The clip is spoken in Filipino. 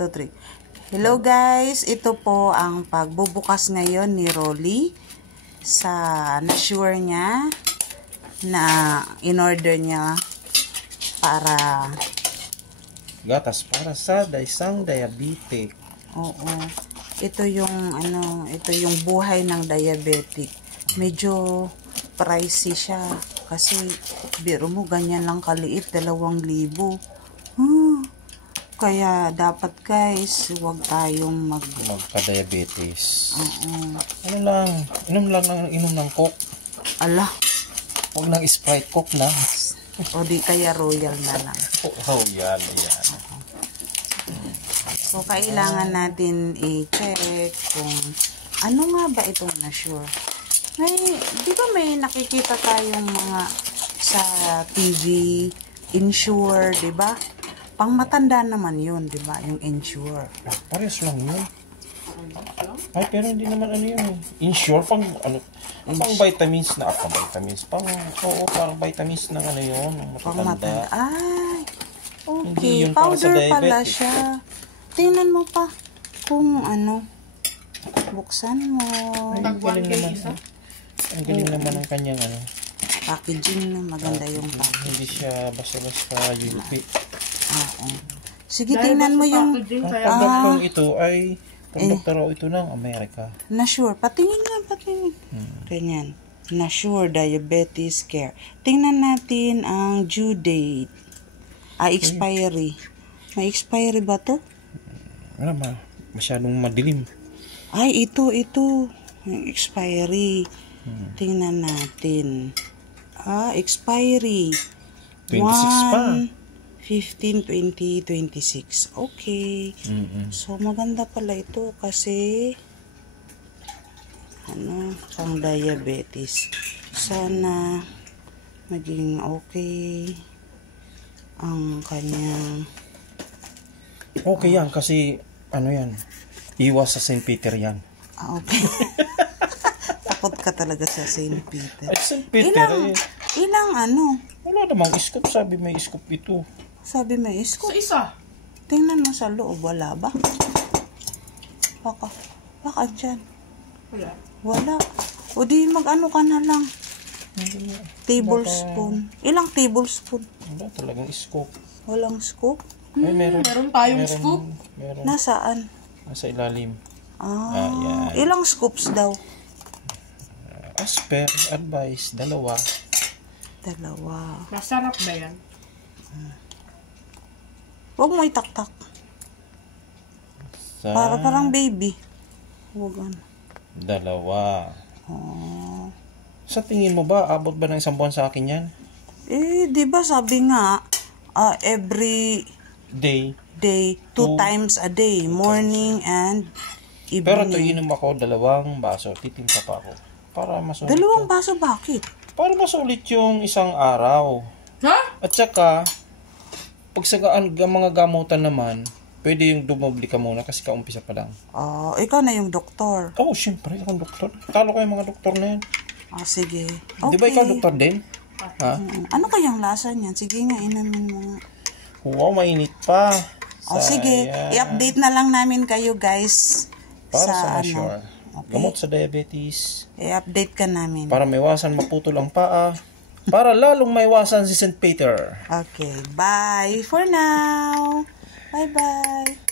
2, 3. Hello guys, ito po ang pagbubukas ngayon ni Rolly sa na-sure niya na in-order niya para gatas para sa isang diabetic. Oo. Ito yung ito yung buhay ng diabetic. Medyo pricey siya kasi biro mo ganyan lang kaliit, 2,000. Kaya dapat guys, huwag tayong magka-diabetes. Oo. Ano lang, inom ng Coke. Ala. Huwag ng Sprite, Coke na. O di kaya Royal na lang. Oh, yan. So, kailangan natin i-check kung ano nga ba itong na-sure. Di ba may nakikita tayong mga sa TV, insure, di ba? Pang matanda naman yun, di ba? Yung insure. Parehas lang yun. Ay, pero hindi naman yun. Insure, pang vitamins na ako. Vitamins. Parang vitamins ng yun. Pang matanda. Ay, Hindi okay. yun para sa Powder diabetic. pala siya. Tingnan mo pa kung buksan mo. Ay, ang galing naman. Ang galing naman ng kanyang Packaging na maganda yung packaging. Hindi siya basta-basta UP. Oo. Sige, tingnan mo yung Ang ito ay produktero ito ng Amerika. na-sure. Patingin. Ganyan. Na-sure Diabetes Care. Tingnan natin ang due date. Expiry. May expiry ba to? Masyadong madilim. Ay, ito. Yung expiry. Tingnan natin. Expiry. 26 pa. 15/20/26. Okay. So, maganda pala ito kasi pang diabetes. Sana maging okay ang kanyang Okay yan kasi yan. Iwas sa St. Peter yan. okay. Takot ka talaga sa St. Peter. Ay, St. Peter Ilang wala namang scoop. Sabi may scoop ito. Sabi may scoop. Sa isa. Tingnan mo sa loob. Wala ba? Baka dyan. Wala. O di ka na lang. Tablespoon. Ilang tablespoon? Wala talagang scoop. Walang scoop? Ay, meron tayong scoop. Meron. Nasaan? Nasa ilalim. Yan. Yan. Ilang scoops daw? As per advice, 2. Masarap ba yan? Huwag mo itaktak. Parang baby. Huwag 2. Oh. Sa tingin mo ba, abot ba ng 1 buwan sa akin yan? Di ba sabi nga, every Day. 2 times a day, morning and evening. Pero ito, inom ako 2 baso. Titimpa pa ako. Para masulit. 2 baso, bakit? Para masulit yung isang araw. Ha? At saka, pag sa mga gamutan naman, pwede yung dumobli ka muna kasi kaumpisa pa lang. Ikaw na yung doktor. Oo, syempre, akong doktor. Talo ko yung mga doktor na yan. Sige. Okay. Di ba ikaw doktor din? Ha? Ano kayang lasa niyan? Sige nga, inamin mo nga. Wow, mainit pa. Sige, i-update na lang namin kayo guys. Para sa na-sure. Okay. Gamot sa diabetes. I-update ka namin. Para maiwasan maputol ang paa. Para lalong maiwasan si St. Peter. Okay, bye for now. Bye-bye.